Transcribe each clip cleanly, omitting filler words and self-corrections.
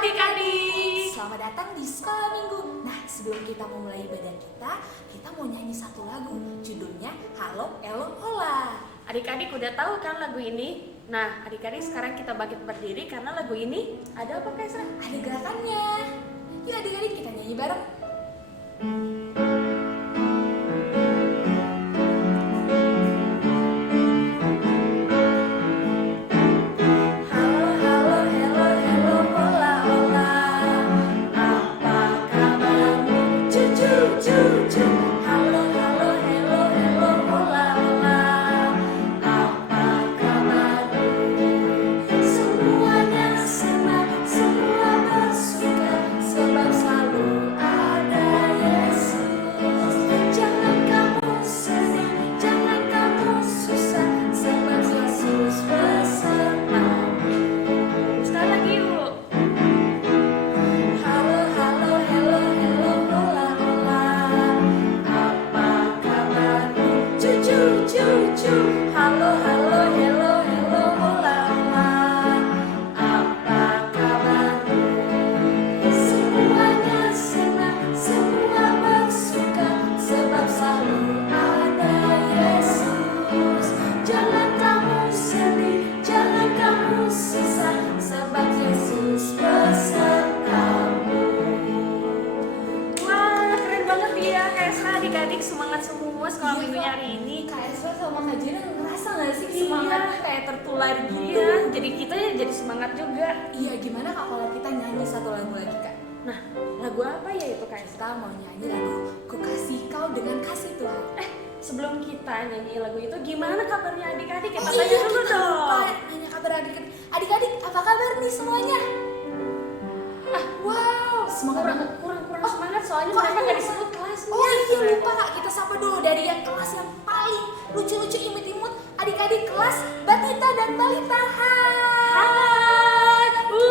adik-adik. Selamat datang di Sekolah Minggu. Nah, sebelum kita memulai ibadah kita mau nyanyi satu lagu. Judulnya Halo Elo Hola. Adik-adik udah tahu kan lagu ini? Nah, adik-adik sekarang kita bangkit berdiri karena lagu ini ada apa Kaisra? Ada gerakannya. Yuk adik-adik kita nyanyi bareng. Adik-adik semangat semua sekolah minggunya hari ini. Kak Esra sama Kak Jena ngerasa gak sih semangatnya kayak tertular gitu? Iya, jadi kita ya jadi semangat juga. Iya, gimana Kak kalau kita nyanyi satu lagu lagi Kak? Nah, lagu apa ya itu Kak? Kita mau nyanyi lagu Ku Kasih Kau Dengan Kasih Tuhan. Sebelum kita nyanyi lagu itu, gimana kabarnya adik-adik? Kita Iya, tanya dulu kita dong. lupa nanya kabar adik-adik. Adik-adik, apa kabar nih semuanya? Wow, semangat banget. Kurang semangat soalnya mereka nggak disebut kelasnya. Oh iya, lupa Kak, kita sapa dulu dari yang kelas yang paling lucu-lucu imut-imut. Adik-adik kelas Batita dan Balita. Hai.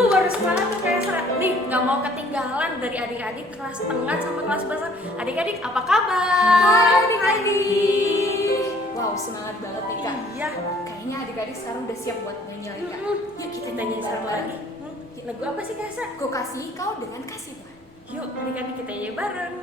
Baru semangat tuh kayak serat. Nih, nggak mau ketinggalan dari adik-adik kelas tengah sama kelas besar. Adik-adik apa kabar? Hai adik-adik. Wow, semangat banget nih Kak. Iya. Kayaknya adik-adik sekarang udah siap buat nyanyi lagi Kak. Yuk kita nyanyi Nyanyi bareng lagi. lagi. Lagu apa sih Kak? Ku Kasih Kau Dengan Kasih Tuhan. Yuk, adik-adik kita nyanyi bareng.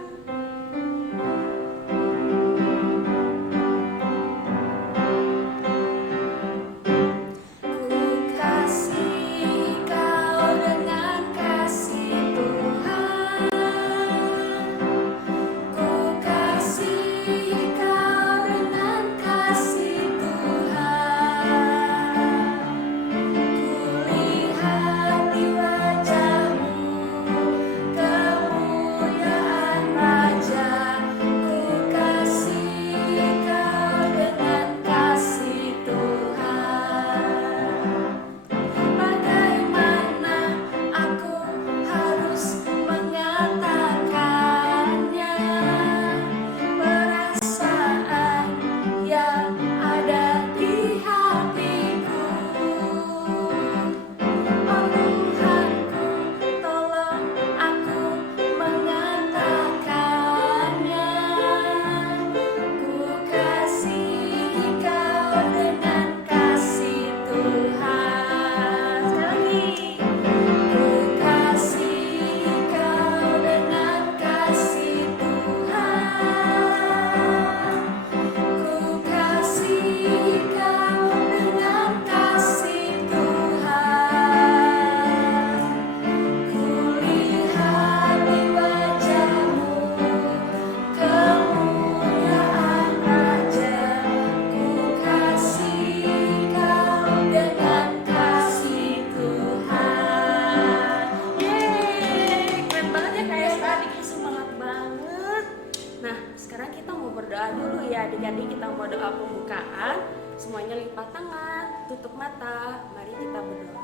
Adik-adik kita mau doa pembukaan. Semuanya lipat tangan, tutup mata. Mari kita berdoa.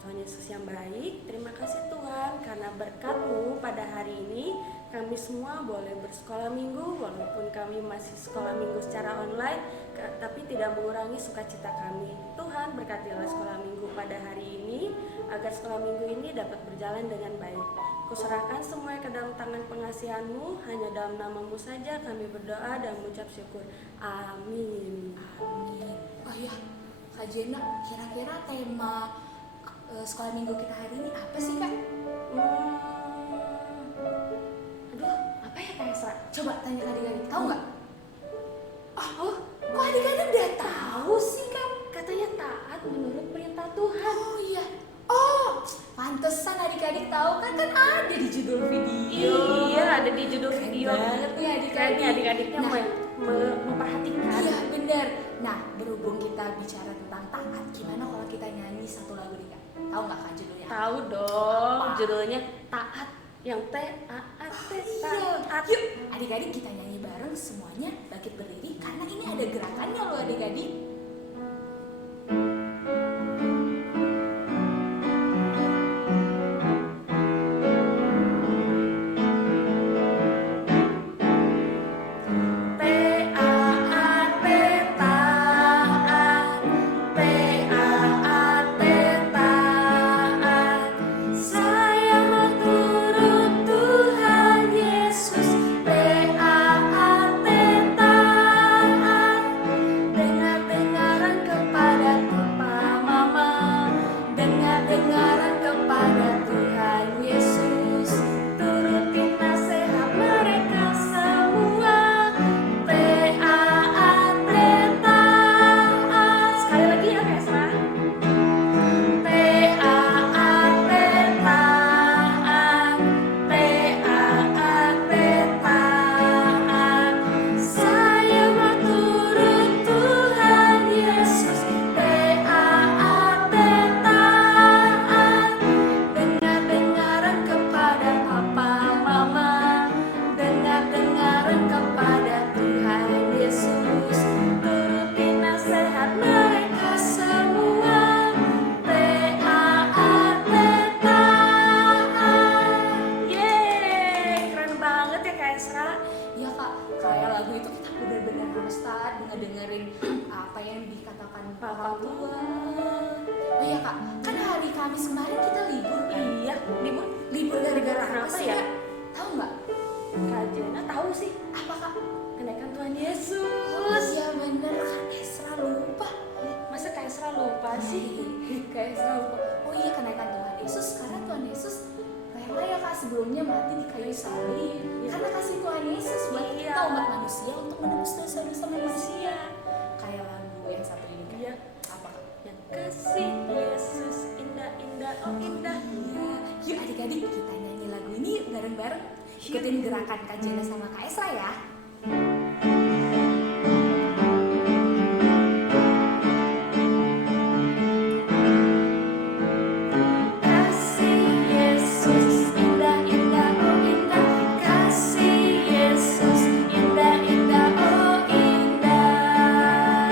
Tuhan Yesus yang baik, terima kasih Tuhan karena berkat-Mu pada hari ini kami semua boleh bersekolah minggu walaupun kami masih sekolah minggu secara online, tapi tidak mengurangi sukacita kami. Tuhan berkatilah sekolah minggu pada hari ini agar sekolah minggu ini dapat berjalan dengan baik. Kuserahkan semua ke dalam tangan pengasihan-Mu, hanya dalam nama-Mu saja kami berdoa dan mengucap syukur. Amin. Amin. Oh ya, Kak Jena, kira-kira tema sekolah minggu kita hari ini apa sih Kak? Aduh, apa ya Kak Esra? Coba tanya ke adik-adik, tahu nggak? Oh, Kok adik-adik udah tahu sih Kak? katanya taat menurut perintah Tuhan. Oh iya. Oh, pantesan adik-adik tahu kan ada di judul video. Iya, ada di judul Keren video. banget nih adik-adik. Kayaknya adik-adiknya Nah, memperhatikan. Iya benar. Nah, berhubung kita bicara tentang taat, gimana kalau kita nyanyi satu lagu nih Kak? Tahu nggak Kak judulnya? Tahu dong, Apa? judulnya Taat, yang T-A-A-T, Taat. Yuk, adik-adik kita nyanyi bareng semuanya bangkit berdiri karena ini ada gerakannya loh adik-adik. Dengar-dengaran kepada Tuhan Yesus, turuti nasihat mereka semua. Taat, taat. Sekali lagi ya Kak Esra. Taat, taat. Taat. Saya mau turut Tuhan Yesus. Taat, taat. Dengar-dengaran kepada papa mama. Dengar-dengaran kepada Tuhan Yesus. Turuti nasihat mereka semua. Taat, taat. Yeay, keren banget ya Kak Esra. Ya Kak, kayak lagu itu kita benar-benar harus taat dengerin apa yang dikatakan Papa orang tua. Oh iya Kak, kan hari Kamis kemarin kita libur kan? Iya, Libur gara-gara apa Kenapa sih ya? Kak? Tahu nggak? Kak Jena tahu sih, Apa Kak? kenaikan Tuhan Oh Yesus. iya bener Kak Esra lupa. Masa Kak Esra lupa sih? Kak Esra lupa. Oh iya kenaikan Tuhan Yesus karena Tuhan Yesus rela ya Kak sebelumnya mati di kayu salib. Iya. Karena kasih Tuhan Yesus buat Iya. kita umat manusia untuk menebus dosa-dosa manusia. Kayak lagu yang satu ini Kak. Iya. Apa Kak? Yang kasih Yesus indah-indah, oh indah. Iya. Yuk adik-adik kita nyanyi lagu ini bareng-bareng. Ikutin gerakan Kak Jena sama Kak Esra ya. Kasih Yesus indah-indah oh indah. Kasih Yesus indah-indah oh indah.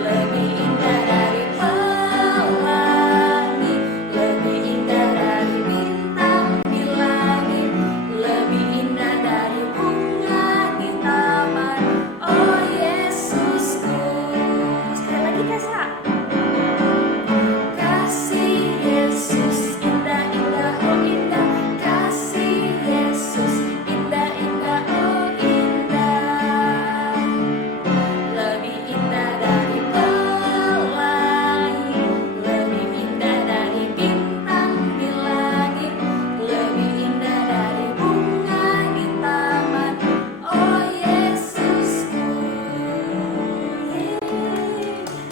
Lebih indah dari pelangi, lebih indah dari bintang di langit, lebih indah dari bunga di taman. Oh Yesusku. Sekali lagi Kak Esra. Kasih Yesus indah-indah oh indah. Kasih Yesus indah-indah oh indah. Lebih indah dari pelangi, lebih indah dari bintang di langit, lebih indah dari bunga di taman. Oh Yesusku.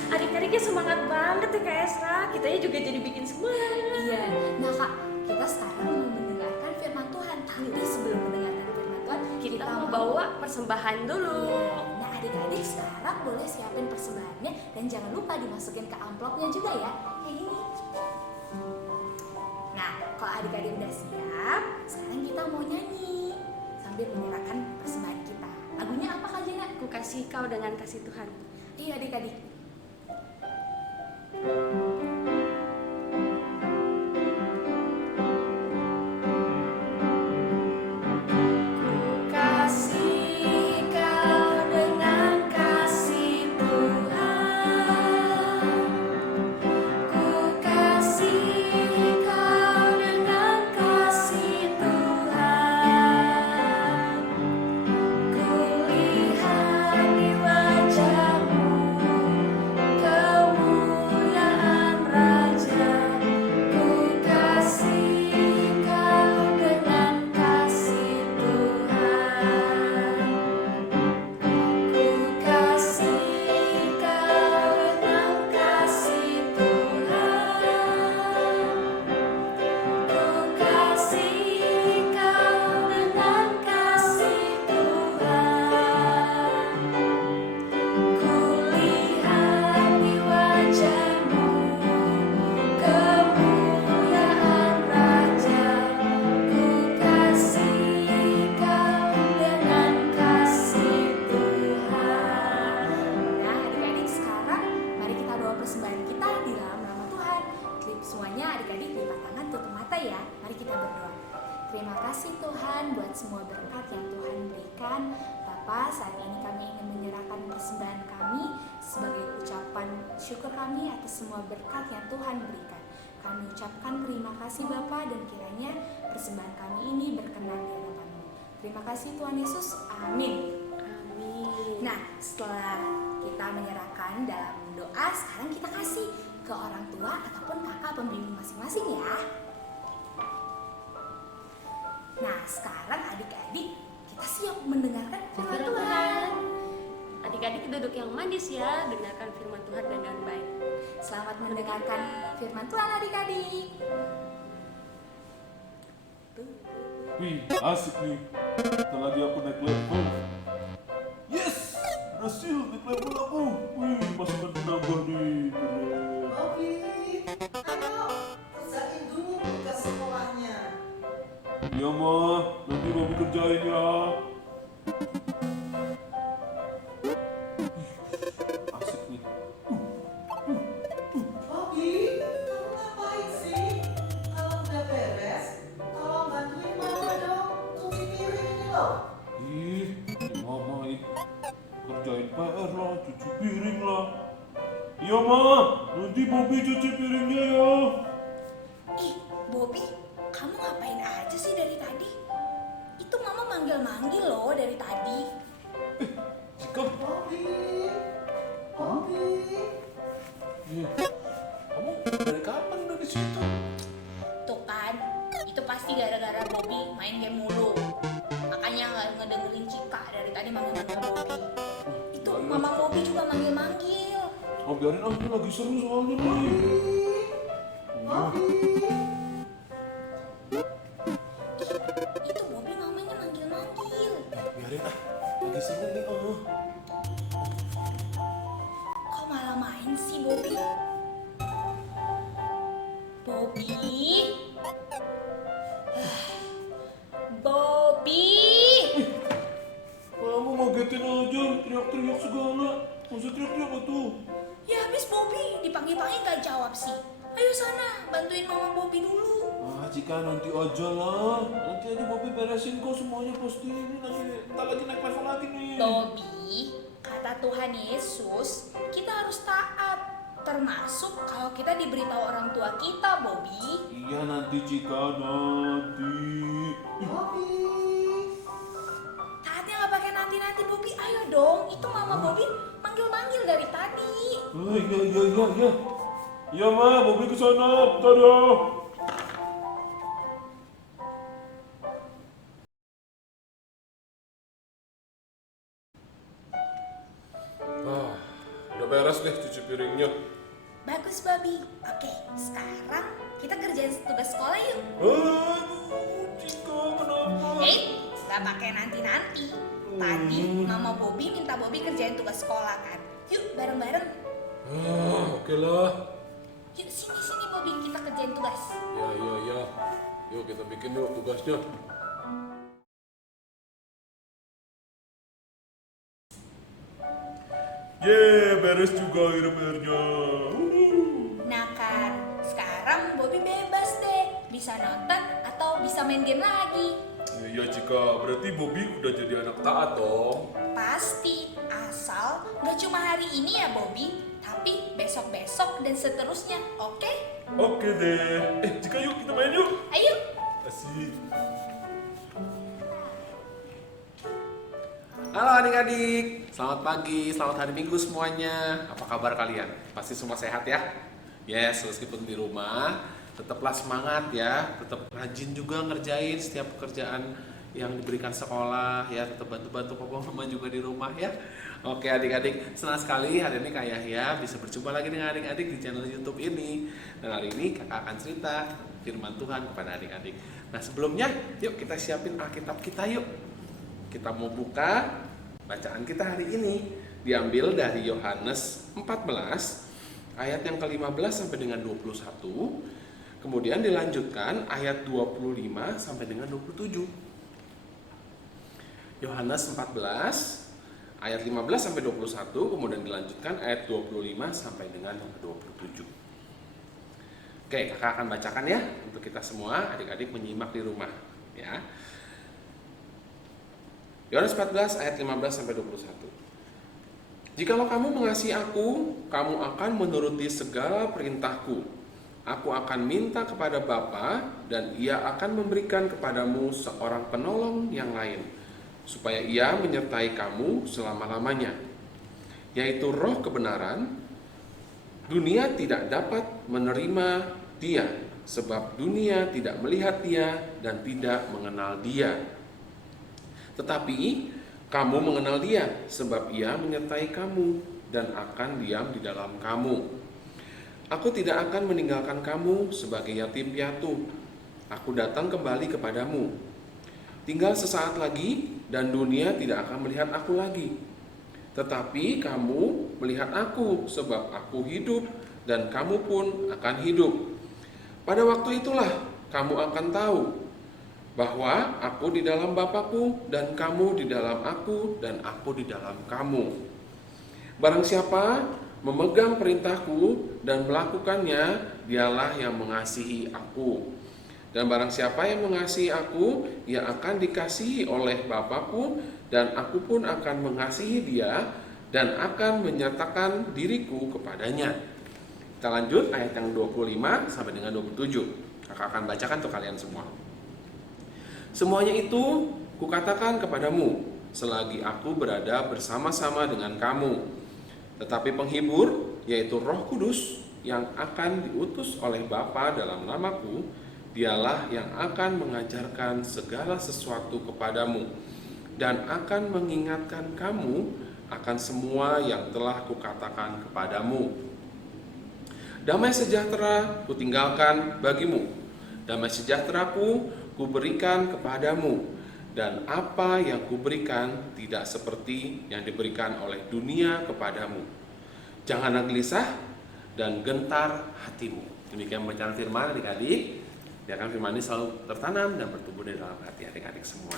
Adik-adiknya semangat banget ya Kak Esra. Kitanya juga jadi bikin semangat. Iya, nah Kak, kita sekarang mau mendengarkan firman Tuhan. Tapi sebelum mendengarkan firman Tuhan, Kita mau bawa persembahan dulu. Nah adik-adik sekarang boleh siapin persembahannya dan jangan lupa dimasukin ke amplopnya juga ya. Kayak gini. Nah, kalau adik-adik udah siap, sekarang kita mau nyanyi sambil menyerahkan persembahan kita. Lagunya apa Kak Jena? Ku kasih kau dengan kasih Tuhan. Iya adik-adik. Kasih kau dengan kasih Tuhan. Ku kasih kau dengan kasih Tuhan. Ku lihat di wajahmu adik-adik lipat tangan, tutup mata ya. Mari kita berdoa. Terima kasih Tuhan buat semua berkat yang Tuhan berikan. Bapa, saat ini kami ingin menyerahkan persembahan kami sebagai ucapan syukur kami atas semua berkat yang Tuhan berikan. Kami ucapkan terima kasih Bapa, dan kiranya persembahan kami ini berkenan di hadapan-Mu. Terima kasih Tuhan Yesus. Amin. Amin. Nah, setelah kita menyerahkan dalam doa, sekarang kita kasih ke orang tua ataupun kakak pembimbing masing-masing ya. Nah, sekarang adik-adik kita siap mendengarkan firman Tuhan. Adik-adik duduk yang manis ya, dengarkan firman Tuhan dengan baik. Selamat mendengarkan firman Tuhan adik-adik. Wih, asik nih. Bentar lagi aku naik level. Yes, berhasil naik level aku. Wih, pasukan penambah nih. Keren. Bobby, ayo kerjain dulu tugas sekolahnya. Iya mah, nanti Bobby kerjain ya. Asik nih. Bobby, kamu ngapain sih? Kalau udah beres, tolong bantuin mama dong cuci piring ini loh. Ih, ya mama kerjain PR lah, cuci piring lah. Iya mah, nanti Bobby cuci piringnya ya. Ih, Bobby, kamu ngapain aja sih dari tadi? Itu mama manggil-manggil loh dari tadi. Jika, Bobby, Bobby. kamu dari kapan udah di situ? Tuh kan, itu pasti gara-gara Bobby main game mulu. Makanya nggak ngedengerin Cika dari tadi manggil-manggil Bobby. Itu mama Bobby juga manggil-manggil. Oh biarin ah, ini lagi seru soalnya nih. Bobby, Itu Bobby mamanya manggil-manggil. Biarin ah, lagi seru nih ah. Kok malah main sih Bobby? Bobby? Bobby? Kamu ngagetin aja, teriak-teriak segala. Gak usah teriak-teriak tuh. Ya habis Bobby dipanggil-panggil gak jawab sih. Ayo sana, bantuin mama Bobby dulu. Ah, jika nanti aja lah. Nanti aja Bobby beresin kok semuanya pasti. Ini nanti ntar lagi naik level lagi nih. Bobby, kata Tuhan Yesus, kita harus taat. Termasuk kalau kita diberitahu orang tua kita, Bobby. Iya nanti Cika nanti. Bobby. Taatnya gak pakai nanti-nanti, Bobby. Ayo dong, itu mama Bobby manggil-manggil dari tadi. Ah, iya. Iya mah, Bobby kesana. Bentar ya. Ah, udah beres deh cuci piringnya. Bagus, Bobby. Oke, sekarang kita kerjain tugas sekolah yuk. Aduh, Cika kenapa? Gak pakai nanti-nanti. Tadi mama Bobby minta Bobby kerjain tugas sekolah kan. Yuk, bareng-bareng. Ah, oke lah. Yuk, sini Bobby, kita kerjain tugas. Ya. Yuk kita bikin yuk tugasnya. Yeay, beres juga akhir-akhirnya. Nah kan, sekarang Bobby bebas deh. Bisa nonton atau bisa main game lagi. Iya Cika, berarti Bobby udah jadi anak taat dong. Pasti, asal gak cuma hari ini ya Bobby, tapi besok-besok dan seterusnya, oke? Oke deh. Cika yuk kita main yuk. Ayo! Asik. Halo adik-adik, selamat pagi, selamat hari Minggu semuanya. Apa kabar kalian? Pasti semua sehat ya? Yes, meskipun di rumah, tetaplah semangat ya. Tetap rajin juga ngerjain setiap pekerjaan yang diberikan sekolah ya. Tetap bantu-bantu papa mama juga di rumah ya. Oke adik-adik, senang sekali hari ini Kak Yahya bisa berjumpa lagi dengan adik-adik di channel YouTube ini. Dan hari ini kakak akan cerita firman Tuhan kepada adik-adik. Nah sebelumnya, yuk kita siapin Alkitab kita yuk. Kita mau buka bacaan kita hari ini diambil dari Yohanes 14 ayat yang ke-15 sampai dengan 21. Kemudian dilanjutkan ayat 25 sampai dengan 27. Yohanes 14 ayat 15 sampai 21, kemudian dilanjutkan ayat 25 sampai dengan 27. Oke, kakak akan bacakan ya untuk kita semua, adik-adik menyimak di rumah ya. Yohanes 14 ayat 15 sampai 21. Jikalau kamu mengasihi aku, kamu akan menuruti segala perintahku. Aku akan minta kepada Bapa dan ia akan memberikan kepadamu seorang penolong yang lain, supaya ia menyertai kamu selama-lamanya, yaitu Roh kebenaran. Dunia tidak dapat menerima dia, sebab dunia tidak melihat dia dan tidak mengenal dia. Tetapi kamu mengenal dia, sebab ia menyertai kamu dan akan diam di dalam kamu. Aku tidak akan meninggalkan kamu sebagai yatim piatu. Aku datang kembali kepadamu. Tinggal sesaat lagi dan dunia tidak akan melihat aku lagi. Tetapi kamu melihat aku, sebab aku hidup dan kamu pun akan hidup. Pada waktu itulah kamu akan tahu bahwa aku di dalam Bapa-Ku dan kamu di dalam aku dan aku di dalam kamu. Barang siapa memegang perintahku dan melakukannya, dialah yang mengasihi aku. Dan barang siapa yang mengasihi aku, ia akan dikasihi oleh Bapa-Ku, dan aku pun akan mengasihi dia dan akan menyatakan diriku kepadanya. Kita lanjut ayat yang 25 sampai dengan 27. Kakak akan bacakan untuk kalian semua. Semuanya itu kukatakan kepadamu selagi aku berada bersama-sama dengan kamu. Tetapi penghibur, yaitu Roh Kudus yang akan diutus oleh Bapa dalam namaku, dialah yang akan mengajarkan segala sesuatu kepadamu dan akan mengingatkan kamu akan semua yang telah kukatakan kepadamu. Damai sejahtera kutinggalkan bagimu, damai sejahteraku kuberikan kepadamu, dan apa yang kuberikan tidak seperti yang diberikan oleh dunia kepadamu. Janganlah gelisah dan gentar hatimu. Demikian bacaan firman adik-adik. Biarkan firman ini selalu tertanam dan bertumbuh di dalam hati adik-adik semua.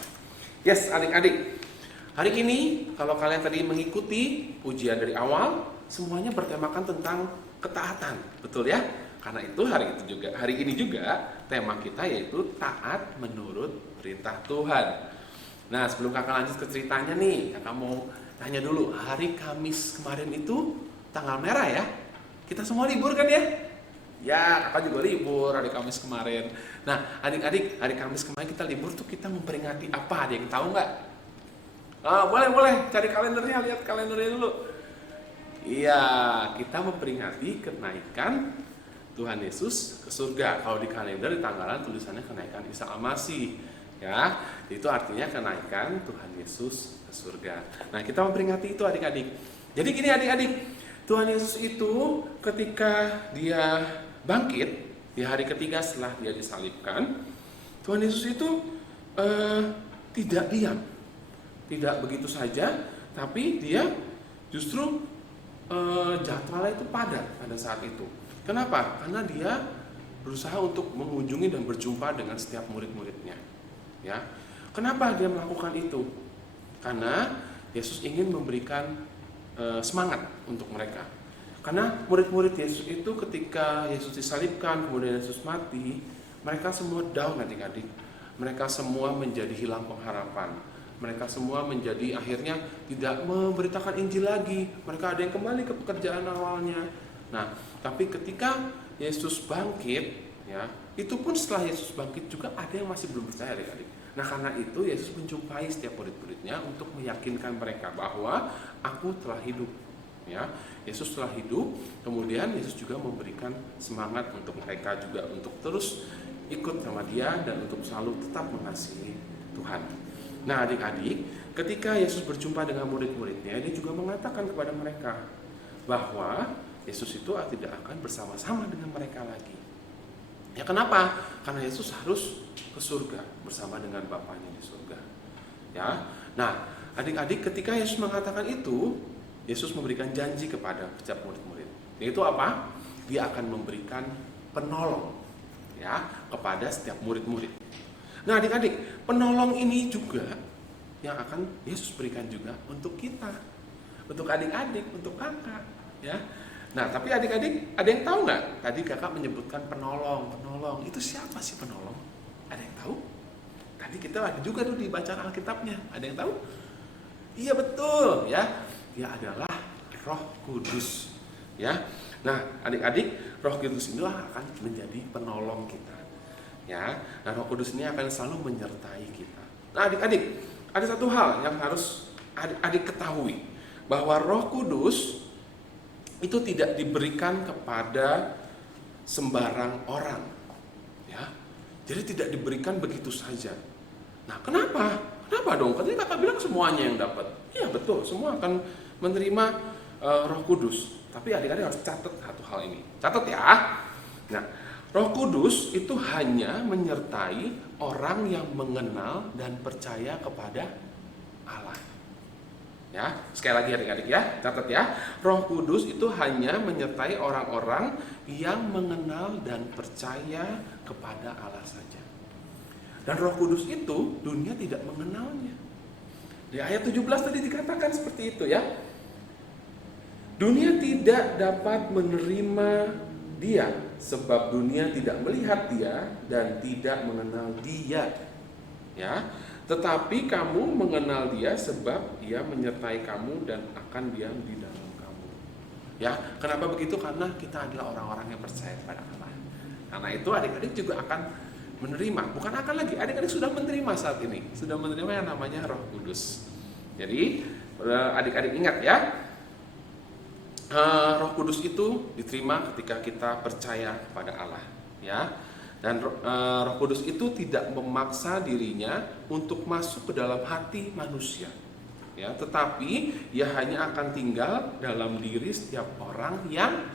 Yes, adik-adik. Hari ini kalau kalian tadi mengikuti pujian dari awal, semuanya bertemakan tentang ketaatan, betul ya? Karena itu hari ini juga tema kita yaitu taat menurut perintah Tuhan. Nah, sebelum kakak lanjut ke ceritanya nih, kakak mau tanya dulu, hari Kamis kemarin itu tanggal merah ya? Kita semua libur kan ya? Ya, kakak juga libur hari Kamis kemarin. Nah, adik-adik, hari Kamis kemarin kita libur tuh kita memperingati apa? Ada yang tahu nggak? Boleh, cari kalendernya, lihat kalendernya dulu. Iya, kita memperingati kenaikan Tuhan Yesus ke surga. Kalau di kalender di tanggalan tulisannya kenaikan Isa Al-Masih, ya. Itu artinya kenaikan Tuhan Yesus ke surga. Nah, kita memperingati itu adik-adik. Jadi gini adik-adik, Tuhan Yesus itu ketika dia bangkit di hari ketiga setelah dia disalibkan, Tuhan Yesus itu tidak diam, tidak begitu saja, tapi dia justru jadwalnya itu padat pada saat itu. Kenapa? Karena dia berusaha untuk mengunjungi dan berjumpa dengan setiap murid-muridnya. Ya, kenapa dia melakukan itu? Karena Yesus ingin memberikan semangat untuk mereka. Karena murid-murid Yesus itu ketika Yesus disalibkan, kemudian Yesus mati, mereka semua down adik-adik. Mereka semua menjadi hilang pengharapan. Mereka semua menjadi akhirnya tidak memberitakan Injil lagi. Mereka ada yang kembali ke pekerjaan awalnya. Nah, tapi ketika Yesus bangkit, ya, itu pun setelah Yesus bangkit juga ada yang masih belum percaya adik-adik. Nah, karena itu Yesus menjumpai setiap murid-muridnya untuk meyakinkan mereka bahwa aku telah hidup. Ya, Yesus telah hidup. Kemudian Yesus juga memberikan semangat untuk mereka juga untuk terus ikut sama dia dan untuk selalu tetap mengasihi Tuhan. Nah, adik-adik, ketika Yesus berjumpa dengan murid-muridnya, dia juga mengatakan kepada mereka bahwa Yesus itu tidak akan bersama-sama dengan mereka lagi. Ya, kenapa? Karena Yesus harus ke surga bersama dengan Bapaknya di surga. Ya. Nah, adik-adik, ketika Yesus mengatakan itu, Yesus memberikan janji kepada setiap murid-murid. Yaitu apa? Dia akan memberikan penolong, ya, kepada setiap murid-murid. Nah, adik-adik, penolong ini juga yang akan Yesus berikan juga untuk kita, untuk adik-adik, untuk kakak, ya. Nah, tapi adik-adik ada yang tahu nggak? Tadi kakak menyebutkan penolong. Itu siapa sih penolong? Ada yang tahu? Tadi kita ada juga tuh di bacaan Alkitabnya. Ada yang tahu? Iya betul ya. Dia adalah Roh Kudus. Ya. Nah, adik-adik, Roh Kudus inilah akan menjadi penolong kita. Ya. Nah, Roh Kudus ini akan selalu menyertai kita. Nah, adik-adik, ada satu hal yang harus adik-adik ketahui, bahwa Roh Kudus itu tidak diberikan kepada sembarang orang. Ya. Jadi tidak diberikan begitu saja. Nah, kenapa? Kenapa dong? Tadi kakak bilang semuanya yang dapat. Iya betul, semua akan menerima Roh Kudus. Tapi adik-adik harus catat satu hal ini. Catat ya. Nah, Roh Kudus itu hanya menyertai orang yang mengenal dan percaya kepada Allah. Ya, sekali lagi adik-adik ya, catat ya. Roh Kudus itu hanya menyertai orang-orang yang mengenal dan percaya kepada Allah saja. Dan Roh Kudus itu dunia tidak mengenalnya. Di ayat 17 tadi dikatakan seperti itu ya. Dunia tidak dapat menerima dia sebab dunia tidak melihat dia dan tidak mengenal dia. Ya, tetapi kamu mengenal dia sebab dia menyertai kamu dan akan diam di dalam kamu. Ya, kenapa begitu? Karena kita adalah orang-orang yang percaya kepada Allah. Karena itu adik-adik juga akan menerima, bukan akan lagi, adik-adik sudah menerima saat ini, sudah menerima yang namanya Roh Kudus. Jadi adik-adik ingat ya, Roh Kudus itu diterima ketika kita percaya kepada Allah, ya. Dan Roh Kudus itu tidak memaksa dirinya untuk masuk ke dalam hati manusia, ya. Tetapi ia hanya akan tinggal dalam diri setiap orang yang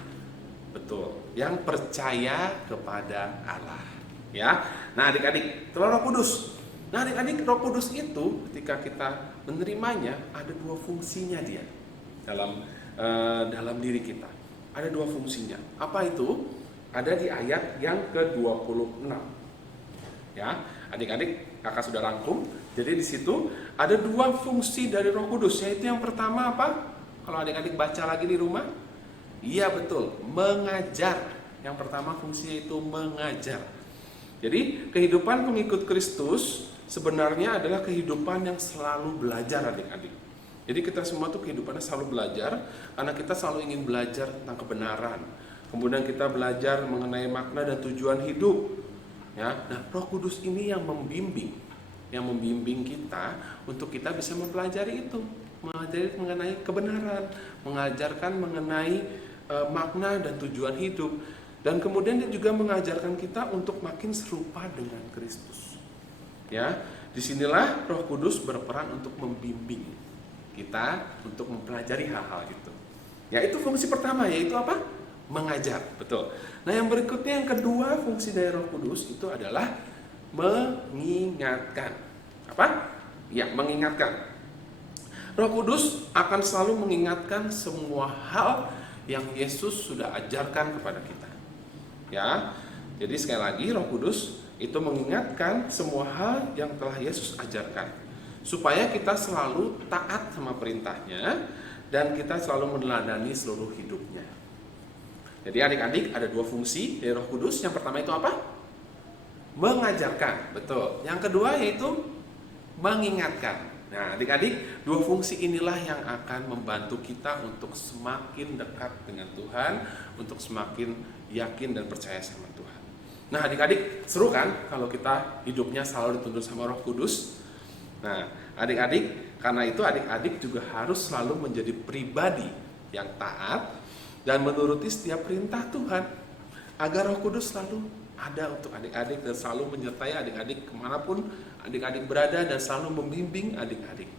betul, yang percaya kepada Allah, ya. Nah, adik-adik, itulah Roh Kudus. Nah, adik-adik, Roh Kudus itu ketika kita menerimanya ada dua fungsinya dia dalam diri kita. Ada dua fungsinya. Apa itu? Ada di ayat yang ke-26. Ya, adik-adik, kakak sudah rangkum. Jadi di situ ada dua fungsi dari Roh Kudus, yaitu yang pertama apa? Kalau adik-adik baca lagi di rumah, iya betul, mengajar. Yang pertama fungsinya itu mengajar. Jadi kehidupan pengikut Kristus sebenarnya adalah kehidupan yang selalu belajar adik-adik. Jadi kita semua tuh kehidupannya selalu belajar, karena kita selalu ingin belajar tentang kebenaran. Kemudian kita belajar mengenai makna dan tujuan hidup. Ya, nah Roh Kudus ini yang membimbing kita untuk kita bisa mempelajari itu, mengajari mengenai kebenaran, mengajarkan mengenai makna dan tujuan hidup. Dan kemudian dia juga mengajarkan kita untuk makin serupa dengan Kristus. Ya, disinilah Roh Kudus berperan untuk membimbing kita untuk mempelajari hal-hal itu. Ya, itu fungsi pertama, yaitu apa? Mengajar, betul. Nah, yang berikutnya, yang kedua fungsi dari Roh Kudus itu adalah mengingatkan. Apa? Ya, mengingatkan. Roh Kudus akan selalu mengingatkan semua hal yang Yesus sudah ajarkan kepada kita. Ya, jadi sekali lagi Roh Kudus itu mengingatkan semua hal yang telah Yesus ajarkan, supaya kita selalu taat sama perintahnya dan kita selalu meneladani seluruh hidupnya. Jadi adik-adik, ada dua fungsi dari Roh Kudus. Yang pertama itu apa? Mengajarkan, betul. Yang kedua yaitu mengingatkan. Nah, adik-adik, dua fungsi inilah yang akan membantu kita untuk semakin dekat dengan Tuhan, untuk semakin yakin dan percaya sama Tuhan. Nah, adik-adik, seru kan kalau kita hidupnya selalu dituntun sama Roh Kudus? Nah, adik-adik, karena itu adik-adik juga harus selalu menjadi pribadi yang taat dan menuruti setiap perintah Tuhan, agar Roh Kudus selalu ada untuk adik-adik dan selalu menyertai adik-adik kemanapun adik-adik berada dan selalu membimbing adik-adik.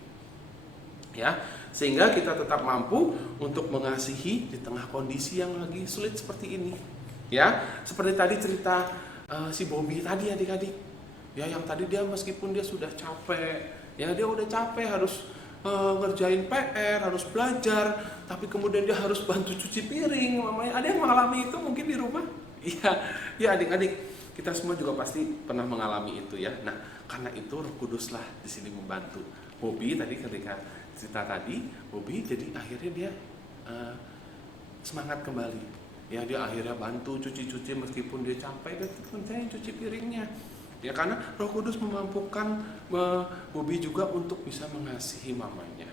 Ya, sehingga kita tetap mampu untuk mengasihi di tengah kondisi yang lagi sulit seperti ini. Ya, seperti tadi cerita si Bobby tadi adik-adik. Ya, yang tadi dia meskipun dia sudah capek, ya dia udah capek harus ngerjain PR, harus belajar, tapi kemudian dia harus bantu cuci piring, mamanya. Ada yang mengalami itu mungkin di rumah? Iya, ya adik-adik, kita semua juga pasti pernah mengalami itu ya. Nah, karena itu Roh Kuduslah di sini membantu. Bobby tadi ketika cerita tadi, Bobby jadi akhirnya dia semangat kembali. Ya, dia akhirnya bantu cuci-cuci meskipun dia capek, dia tetap saya yang cuci piringnya. Ya, karena Roh Kudus memampukan Bobby juga untuk bisa mengasihi mamanya.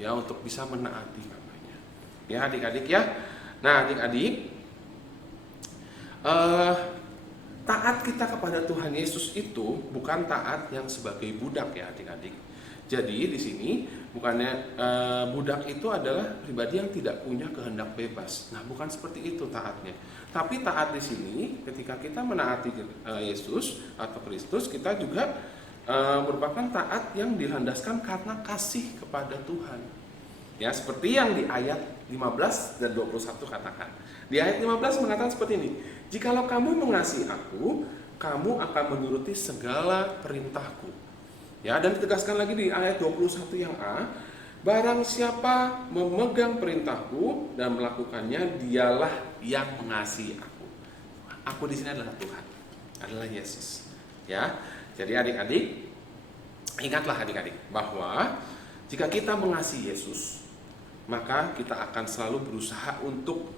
Ya, untuk bisa menaati mamanya. Ya, adik-adik ya. Nah, adik-adik, taat kita kepada Tuhan Yesus itu bukan taat yang sebagai budak ya, adik-adik. Jadi di sini bukannya budak itu adalah pribadi yang tidak punya kehendak bebas. Nah, bukan seperti itu taatnya. Tapi taat di sini ketika kita menaati Yesus atau Kristus, kita juga merupakan taat yang dilandaskan karena kasih kepada Tuhan. Ya, seperti yang di ayat 15 dan 21 katakan. Di ayat 15 mengatakan seperti ini. Jikalau kamu mengasihi aku, kamu akan menuruti segala perintahku. Ya, dan ditegaskan lagi di ayat 21 yang A, barang siapa memegang perintahku dan melakukannya, dialah yang mengasihi aku. Aku di sini adalah Tuhan, adalah Yesus. Ya, jadi adik-adik, ingatlah adik-adik bahwa jika kita mengasihi Yesus, maka kita akan selalu berusaha untuk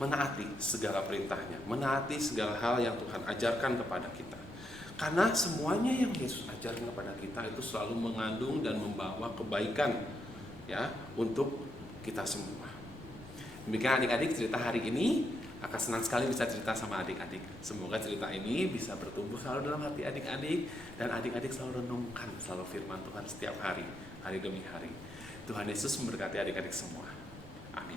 menaati segala perintahnya, menaati segala hal yang Tuhan ajarkan kepada kita. Karena semuanya yang Yesus ajarkan kepada kita itu selalu mengandung dan membawa kebaikan ya untuk kita semua. Demikian adik-adik cerita hari ini. Akan senang sekali bisa cerita sama adik-adik. Semoga cerita ini bisa bertumbuh selalu dalam hati adik-adik, dan adik-adik selalu renungkan selalu firman Tuhan setiap hari, hari demi hari. Tuhan Yesus memberkati adik-adik semua. Amin.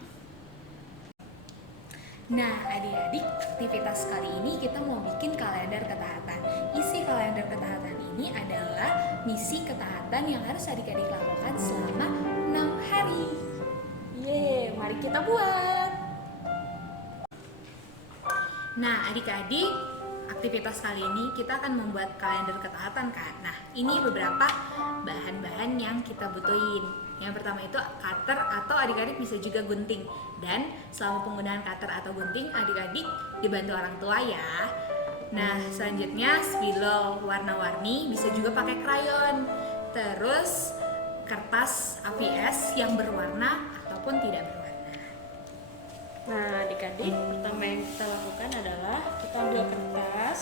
Nah, adik-adik, aktivitas kali ini kita mau bikin kalender ketaatan. Isi kalender ketaatan ini adalah misi ketaatan yang harus adik-adik lakukan selama 6 hari. Yeay, mari kita buat. Nah, adik-adik, aktivitas kali ini kita akan membuat kalender ketaatan kan. Nah, ini beberapa bahan-bahan yang kita butuhin. Yang pertama itu cutter atau adik-adik bisa juga gunting. Dan selama penggunaan cutter atau gunting, adik-adik dibantu orang tua ya. Nah, selanjutnya spidol warna-warni, bisa juga pakai krayon. Terus kertas ABS yang berwarna ataupun tidak berwarna. Nah, adik-adik, pertama yang kita lakukan adalah kita ambil kertas.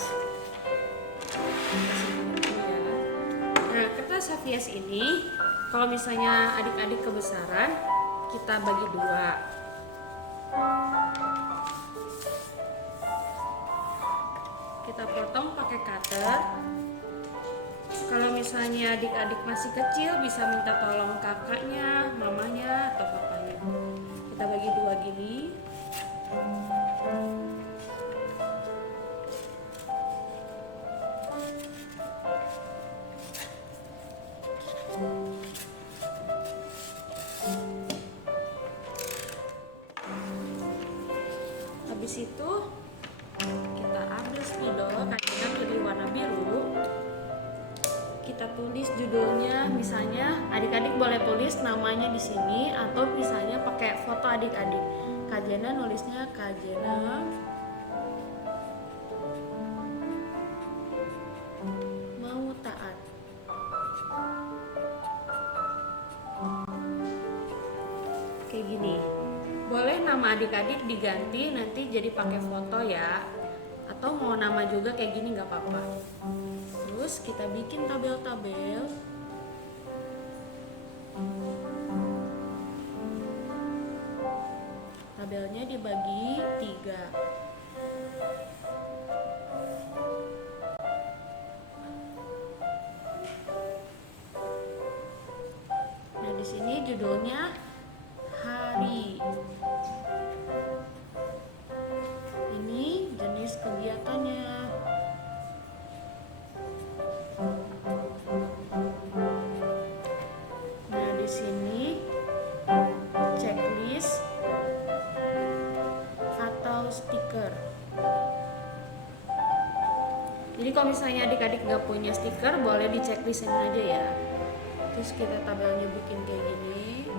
Nah, kertas ABS ini, kalau misalnya adik-adik kebesaran, kita bagi dua. Kita potong pakai cutter. Kalau misalnya adik-adik masih kecil, bisa minta tolong kakaknya, mamanya, atau papanya. Kita bagi dua gini. Habis itu kita ambil spidol, kacanya pilih warna biru. Kita tulis judulnya, misalnya adik-adik boleh tulis namanya di sini atau misalnya pakai foto adik-adik. Kajena nulisnya Kajena mau taat. Kayak gini. Boleh nama adik-adik diganti nanti jadi pakai foto ya, atau mau nama juga kayak gini nggak apa-apa. Terus kita bikin tabel-tabel. Tabelnya dibagi 3. Nah, di sini judulnya hari. Ini jenis kegiatannya. Nah, di sini checklist atau stiker. Jadi kalau misalnya adik-adik nggak punya stiker, boleh di checklistin aja ya. Terus kita tabelnya bikin kayak gini.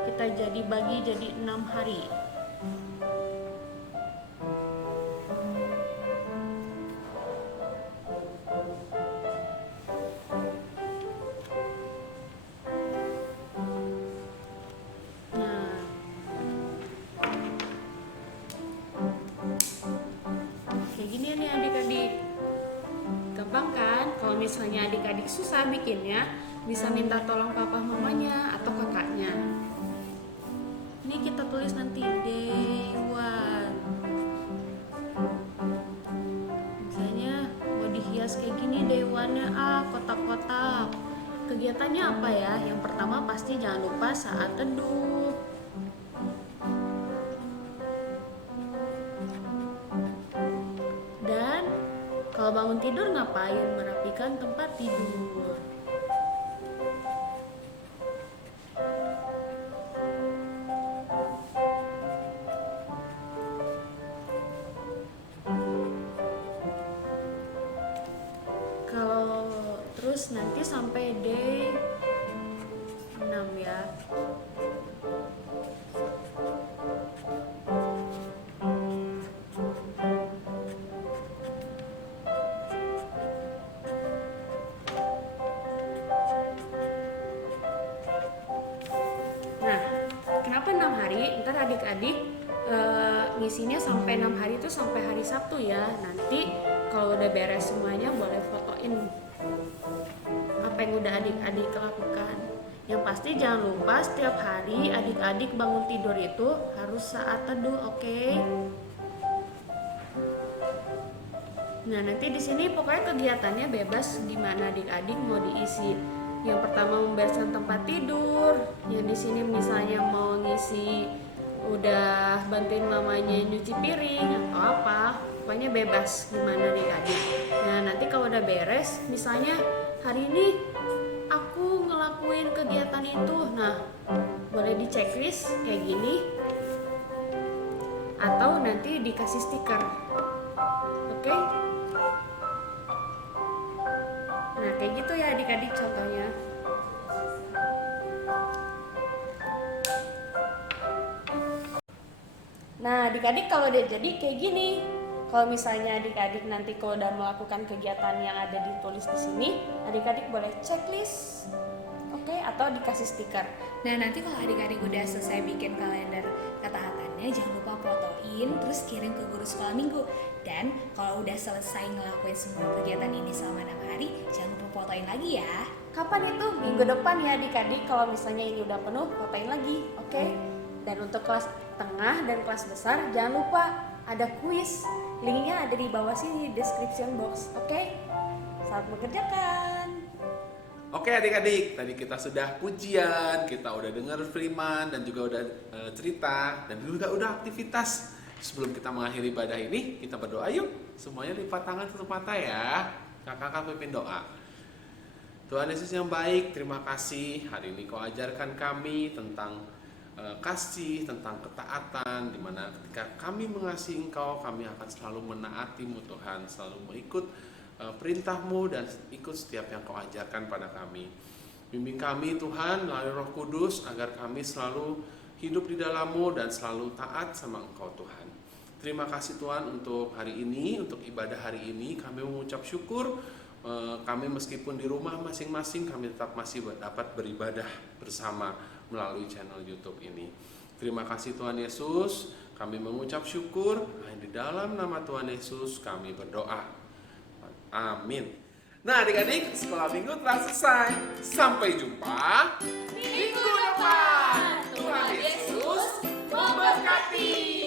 Kita jadi bagi jadi 6 hari. Nah, gampang kan? Kalau misalnya adik-adik susah bikinnya, bisa minta tolong papa mamanya atau kakaknya. Ini kita tulis nanti day one. Misalnya mau dihias kayak gini day one-nya kotak-kotak. Kegiatannya apa ya? Yang pertama pasti jangan lupa saat teduh. Dan kalau bangun tidur ngapain? Merapikan tempat tidur. Kalau terus nanti sampai day 6 ya. Nah, kenapa 6 hari? Ntar adik-adik ngisinya sampai 6 hari itu sampai hari Sabtu ya. Nanti kalau udah beres semuanya boleh fotoin apa yang udah adik-adik lakukan. Yang pasti jangan lupa setiap hari adik-adik bangun tidur itu harus saat teduh, oke? Nah, nanti di sini pokoknya kegiatannya bebas di mana adik-adik mau diisi. Yang pertama membereskan tempat tidur, yang di sini misalnya mau ngisi udah bantuin mamanya nyuci piring atau apa, pokoknya bebas gimana adik-adik. Nah, nanti kalau udah beres, misalnya hari ini aku ngelakuin kegiatan itu, nah boleh di checklist kayak gini atau nanti dikasih stiker, oke? Nah, kayak gitu ya adik-adik contohnya. Nah, adik-adik kalau udah jadi kayak gini. Kalau misalnya adik-adik nanti kalau udah melakukan kegiatan yang ada ditulis di sini, adik-adik boleh checklist, oke? Atau dikasih stiker. Nah, nanti kalau adik-adik udah selesai bikin kalender kata-katanya, jangan lupa fotoin terus kirim ke guru sekolah minggu. Dan kalau udah selesai ngelakuin semua kegiatan ini selama 6 hari, jangan lupa fotoin lagi ya. Kapan itu? Minggu depan ya adik-adik. Kalau misalnya ini udah penuh, fotoin lagi, oke? Dan untuk kelas tengah dan kelas besar, jangan lupa ada kuis. Linknya ada di bawah sini, description box, oke? Selamat mengerjakan. Oke adik-adik, tadi kita sudah pujian, kita udah dengar firman dan juga udah cerita dan juga udah aktivitas. Sebelum kita mengakhiri ibadah ini, kita berdoa yuk. Semuanya lipat tangan, tutup mata ya. Kakak-kakak pimpin doa. Tuhan Yesus yang baik, terima kasih hari ini Kau ajarkan kami tentang kasih, tentang ketaatan, dimana ketika kami mengasihi Engkau, kami akan selalu menaati-Mu Tuhan, selalu mengikut perintah-Mu dan ikut setiap yang Kau ajarkan pada kami. Bimbing kami Tuhan melalui Roh Kudus agar kami selalu hidup di dalam-Mu dan selalu taat sama Engkau Tuhan. Terima kasih Tuhan untuk hari ini, untuk ibadah hari ini kami mengucap syukur. Kami meskipun di rumah masing-masing kami tetap masih dapat beribadah bersama melalui channel YouTube ini. Terima kasih Tuhan Yesus, kami mengucap syukur di dalam nama Tuhan Yesus kami berdoa. Amin. Nah adik-adik, sekolah minggu telah selesai. Sampai jumpa minggu depan. Tuhan Yesus memberkati.